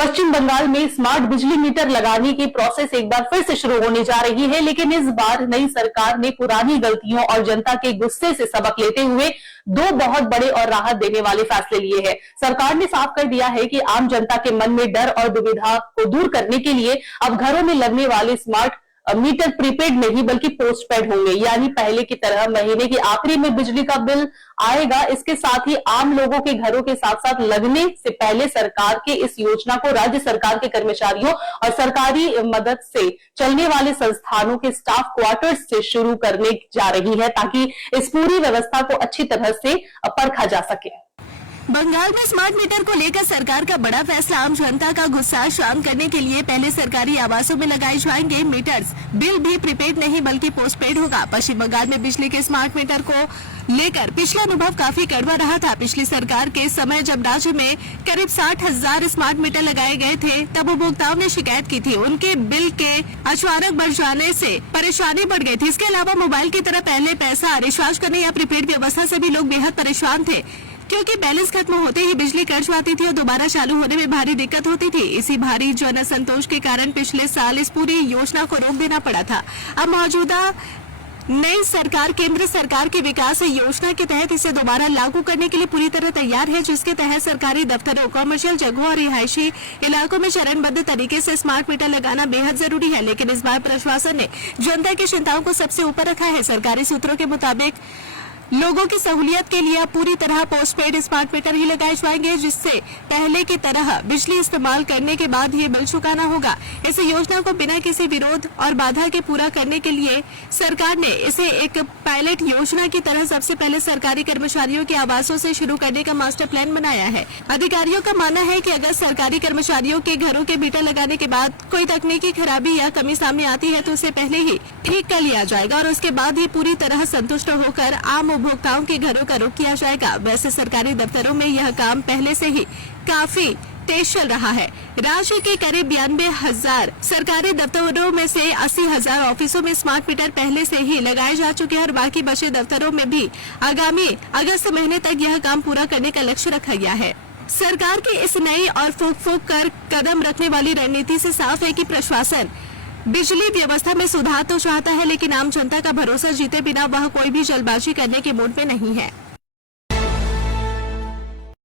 पश्चिम बंगाल में स्मार्ट बिजली मीटर लगाने की प्रोसेस एक बार फिर से शुरू होने जा रही है, लेकिन इस बार नई सरकार ने पुरानी गलतियों और जनता के गुस्से से सबक लेते हुए दो बहुत बड़े और राहत देने वाले फैसले लिए हैं। सरकार ने साफ कर दिया है कि आम जनता के मन में डर और दुविधा को दूर करने के लिए अब घरों में लगने वाले स्मार्ट मीटर प्रीपेड नहीं बल्कि पोस्टपेड होंगे, यानी पहले की तरह महीने की आखिरी में बिजली का बिल आएगा। इसके साथ ही आम लोगों के घरों के साथ साथ लगने से पहले सरकार के इस योजना को राज्य सरकार के कर्मचारियों और सरकारी मदद से चलने वाले संस्थानों के स्टाफ क्वार्टर्स से शुरू करने जा रही है, ताकि इस पूरी व्यवस्था को अच्छी तरह से परखा जा सके। बंगाल में स्मार्ट मीटर को लेकर सरकार का बड़ा फैसला। आम जनता का गुस्सा शांत करने के लिए पहले सरकारी आवासों में लगाए जाएंगे मीटर्स। बिल भी प्रीपेड नहीं बल्कि पोस्टपेड होगा। पश्चिम बंगाल में बिजली के स्मार्ट मीटर को लेकर पिछला अनुभव काफी कड़वा रहा था। पिछली सरकार के समय जब राज्य में करीब 60,000 स्मार्ट मीटर लगाए गए थे, तब उपभोक्ताओं ने शिकायत की थी। उनके बिल के अचानक बढ़ जाने से परेशानी बढ़ गई थी। इसके अलावा मोबाइल की तरह पहले पैसा रिचार्ज करने या प्रीपेड व्यवस्था से भी लोग बेहद परेशान थे, क्योंकि बैलेंस खत्म होते ही बिजली कट जाती थी और दोबारा चालू होने में भारी दिक्कत होती थी। इसी भारी जन असंतोष के कारण पिछले साल इस पूरी योजना को रोक देना पड़ा था। अब मौजूदा नई सरकार केंद्र सरकार की विकास योजना के तहत इसे दोबारा लागू करने के लिए पूरी तरह तैयार है, जिसके तहत सरकारी दफ्तरों, कॉमर्शियल जगहों और रिहायशी इलाकों में चरणबद्ध तरीके से स्मार्ट मीटर लगाना बेहद जरूरी है। लेकिन इस बार प्रशासन ने जनता की चिंताओं को सबसे ऊपर रखा है। सरकारी सूत्रों के मुताबिक लोगों की सहूलियत के लिए पूरी तरह पोस्टपेड स्मार्ट मीटर ही लगाए जाएंगे, जिससे पहले की तरह बिजली इस्तेमाल करने के बाद ही बिल चुकाना होगा। इस योजना को बिना किसी विरोध और बाधा के पूरा करने के लिए सरकार ने इसे एक पायलट योजना की तरह सबसे पहले सरकारी कर्मचारियों के आवासों से शुरू करने का मास्टर प्लान बनाया है। अधिकारियों का मानना है कि अगर सरकारी कर्मचारियों के घरों के मीटर लगाने के बाद कोई तकनीकी खराबी या कमी सामने आती है तो उसे पहले ही ठीक कर लिया जाएगा और उसके बाद ही पूरी तरह संतुष्ट होकर आम उपभोक्ताओं के घरों का रुख किया जाएगा। वैसे सरकारी दफ्तरों में यह काम पहले से ही काफी तेज चल रहा है। राज्य के करीब 92,000 सरकारी दफ्तरों में से 80,000 ऑफिसों में स्मार्ट मीटर पहले से ही लगाए जा चुके हैं और बाकी बचे दफ्तरों में भी आगामी अगस्त महीने तक यह काम पूरा करने का लक्ष्य रखा गया है। सरकार की इस नई और फूंक कर कदम रखने वाली रणनीति से साफ है कि प्रशासन बिजली व्यवस्था में सुधार तो चाहता है, लेकिन आम जनता का भरोसा जीते बिना वह कोई भी जल्दबाजी करने के मूड में नहीं है।